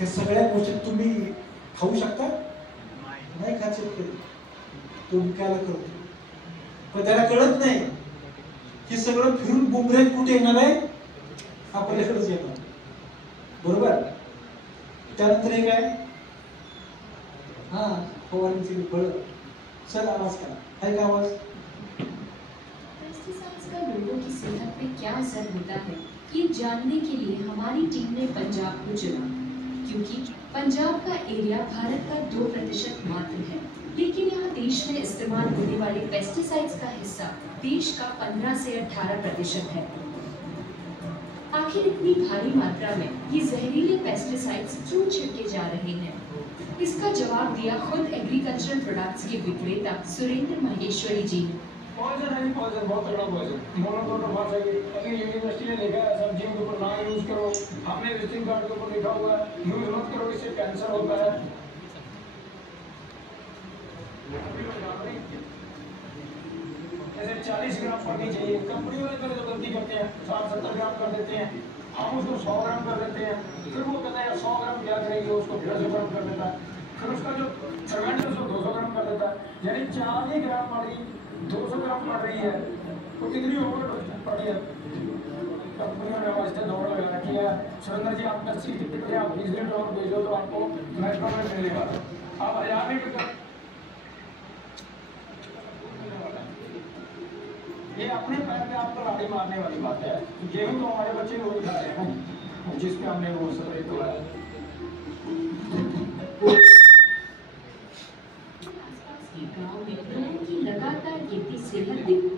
हे सगळ्या गोष्टी तुम्ही खाऊ शकता? नाही खात शेतकरी, तो विकायला करतो. पण त्याला कळत नाही हे सगळं फिरून बुमरेंग कुठे येणार आहे? आपल्याकडेच येणार. बरोबर. त्यानंतर हे काय? हा, फवारणीची फळं. सर आवाज करा. है का आवाज? पेस्टिसाइड्स का लोगों की सेहत पे क्या असर होता है, ये जानने के लिए हमारी टीम ने पंजाब को चुना, क्योंकि पंजाब का एरिया भारत का 2% मात्र है, लेकिन यहाँ देश में इस्तेमाल होने वाले पेस्टिसाइड्स का हिस्सा देश का 15 से 18% है। आखिर इतनी भारी मात्रा में ये जहरीले पेस्टिसाइड्स क्यों छिड़के जा रहे हैं? इसका जवाब दिया खुद एग्रीकल्चरल प्रोडक्ट्स के विक्रेता सुरेंद्र महेश्वरी जी ने। पॉइजन है, पॉइजन बहुत तगड़ा पॉइजन। मोनोक्रोटोफॉस बात है कि अभी यूनिवर्सिटी ने लिखा है सब्जियों के ऊपर ना यूज करो, हमने विजिटिंग कार्ड के ऊपर लिखा हुआ है यूज मत करो, इससे कैंसर होता है। ऐसे 40 ग्राम पड़नी चाहिए, कंपनी वाले पहले तो गलती करते हैं 60-70 ग्राम कर देते हैं, हम उसको 100 ग्राम कर देते हैं, फिर वो कहते हैं 100 ग्राम क्या करेंगे, उसको 150 ग्राम कर देता है, फिर उसका जो सर्वेंट है उसको 200 ग्राम कर देता है, यानी 40 ग्राम वाली 200 ग्राम पड़ रही है तो कितनी ओवर पड़ी है। कंपनियों ने वास्ते दौड़ लगा रखी है। सुरेंद्र जी आपका सीट टिकट आप 20 मिनट और भेजो तो आपको मेट्रो में मिलेगा, आप 1000 में टिकट। ये अपने पैर पे आपको लाठी मारने वाली बात है। गेहूं तो हमारे बच्चे रोज खा रहे हैं जिसपे हमने वो स्प्रे किया है। गांव में लोगों की लगातार गिरती सेहत देखो।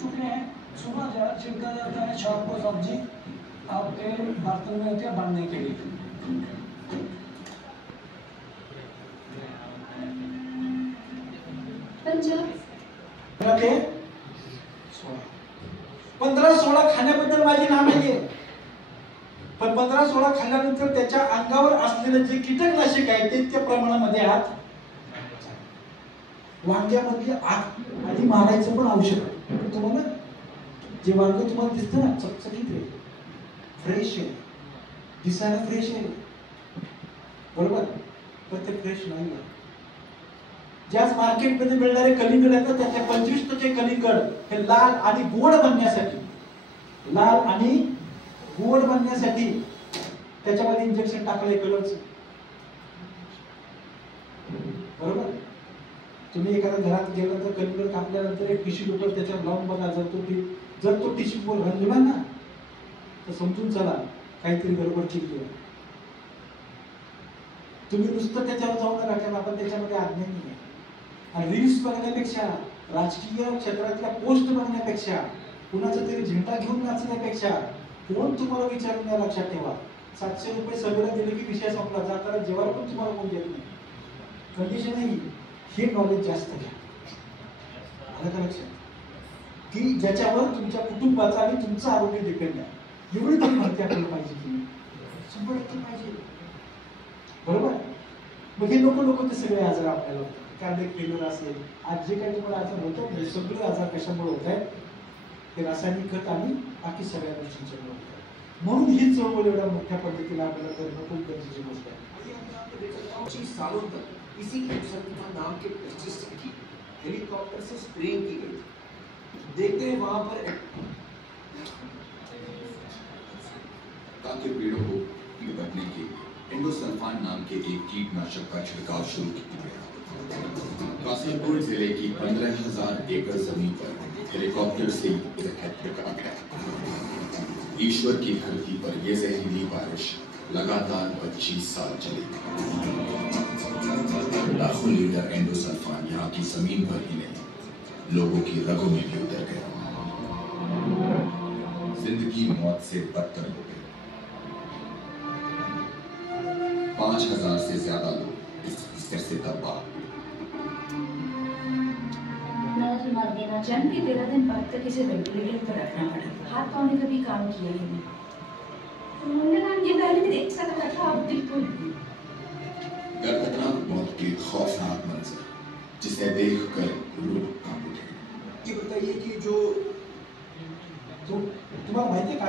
चुके हैं, सुबह ज्यादा छिड़का जाता है, शाम को सब्जी आपके बर्तन में होती है बनने के लिए। पंजाब 15-16 खाण्याबद्दल माझी नाव नाहीये, पण 15-16 खाल्ल्यानंतर त्याच्या अंगावर असलेले जे कीटकनाशक आहे ते त्या प्रमाणामध्ये आत वांग्यामध्ये आधी मारायचं पण औषध आहे. तुम्हाला जे वांग तुम्हाला दिसतं ना चकचकीत आहे, फ्रेश आहे, दिसायला फ्रेश आहे, बरोबर, पण ते फ्रेश नाही आहे. ज्याच मार्केटमध्ये मिळणारे कलिंगड आहेत त्याच्या 25% कलिंगड हे लाल आणि गोड बनण्यासाठी त्याच्यामध्ये इंजेक्शन टाकलंय कलरचं. बरोबर. तुम्ही एखाद्या घरात गेल्यानंतर कलिंगड कापल्यानंतर एक टिश्यू पेपर त्याच्यावर लावून बघा, जर तो टिश्यू पेपर रंगला ना तर समजून चला काहीतरी गडबड चिरली आहे. तुम्ही नुसतं त्याच्यावर जाऊ नका, कारण आपण त्याच्यामध्ये अज्ञानी आहे. आणि रील्स बघण्यापेक्षा, राजकीय क्षेत्रातल्या पोस्ट बघण्यापेक्षा, कुणाचा तरी झेंडा घेऊन नाचण्यापेक्षा कोण तुम्हाला विचारून द्या. लक्षात ठेवा, 700 रुपये सगळं दिले की विषय संपला. जाताना जेव्हा पण तुम्हाला कोण देत नाही. कंडिशन नाही, हे नॉलेज जास्त घ्या. आलं का लक्षात? की ज्याच्यावर तुमच्या कुटुंबाचा आणि तुमचं आरोग्य डिपेंड आहे. एवढी तरी माहिती आपल्याला पाहिजे की 100% पाहिजे. बरोबर. मग हे लोक ते सगळे आजार आपल्याला होतात. कार्डियक फेल्युअर असेल, आज जे काही तुम्हाला आजार होतात हे सगळे आजार कशामुळे होत आहेत? ते रासायनिक खत आणि बाकी सगळ्या गोष्टींच्यामुळे होत आहेत. म्हणून ही चळवळ एवढ्या मोठ्या पद्धतीने आपल्याला करणं खूप गरजेची गोष्ट आहे. सालों तक इसी के नाम के पेस्टिसाइड की हेलीकॉप्टर से स्प्रेइंग की गई। देखते हैं वहां पर ताकि पेड़ों को निपटने के एंडोसल्फान नाम के एक कीटनाशक का छिड़काव शुरू किया गया। कासरगोड जिले की 15,000 एकड़ जमीन पर हेलीकॉप्टर से छिड़का गया। ईश्वर की धरती पर यह जहरीली बारिश लगातार 25 साल चली। लाखों लीटर एंडोसल्फान यहाँ की जमीन पर ही नहीं, लोगों की रगों में भी उतर गया। जिंदगी मौत से बदतर हो गई। 5,000 से ज्यादा लोग इस स्तर से तबाह। जन्म के 13 दिन बाद तक इसे वेंटिलेटर पर रखना पड़ा। हाथ पाँव ने कभी काम किया ही नहीं। ये पहले भी देख सकता था, अब बिल्कुल। दर्दनाक मौत के खौफनाक मंजर जिसे देखकर रूह कांप उठे। ये बताइए कि जो तुम्हाला माहिती आहे का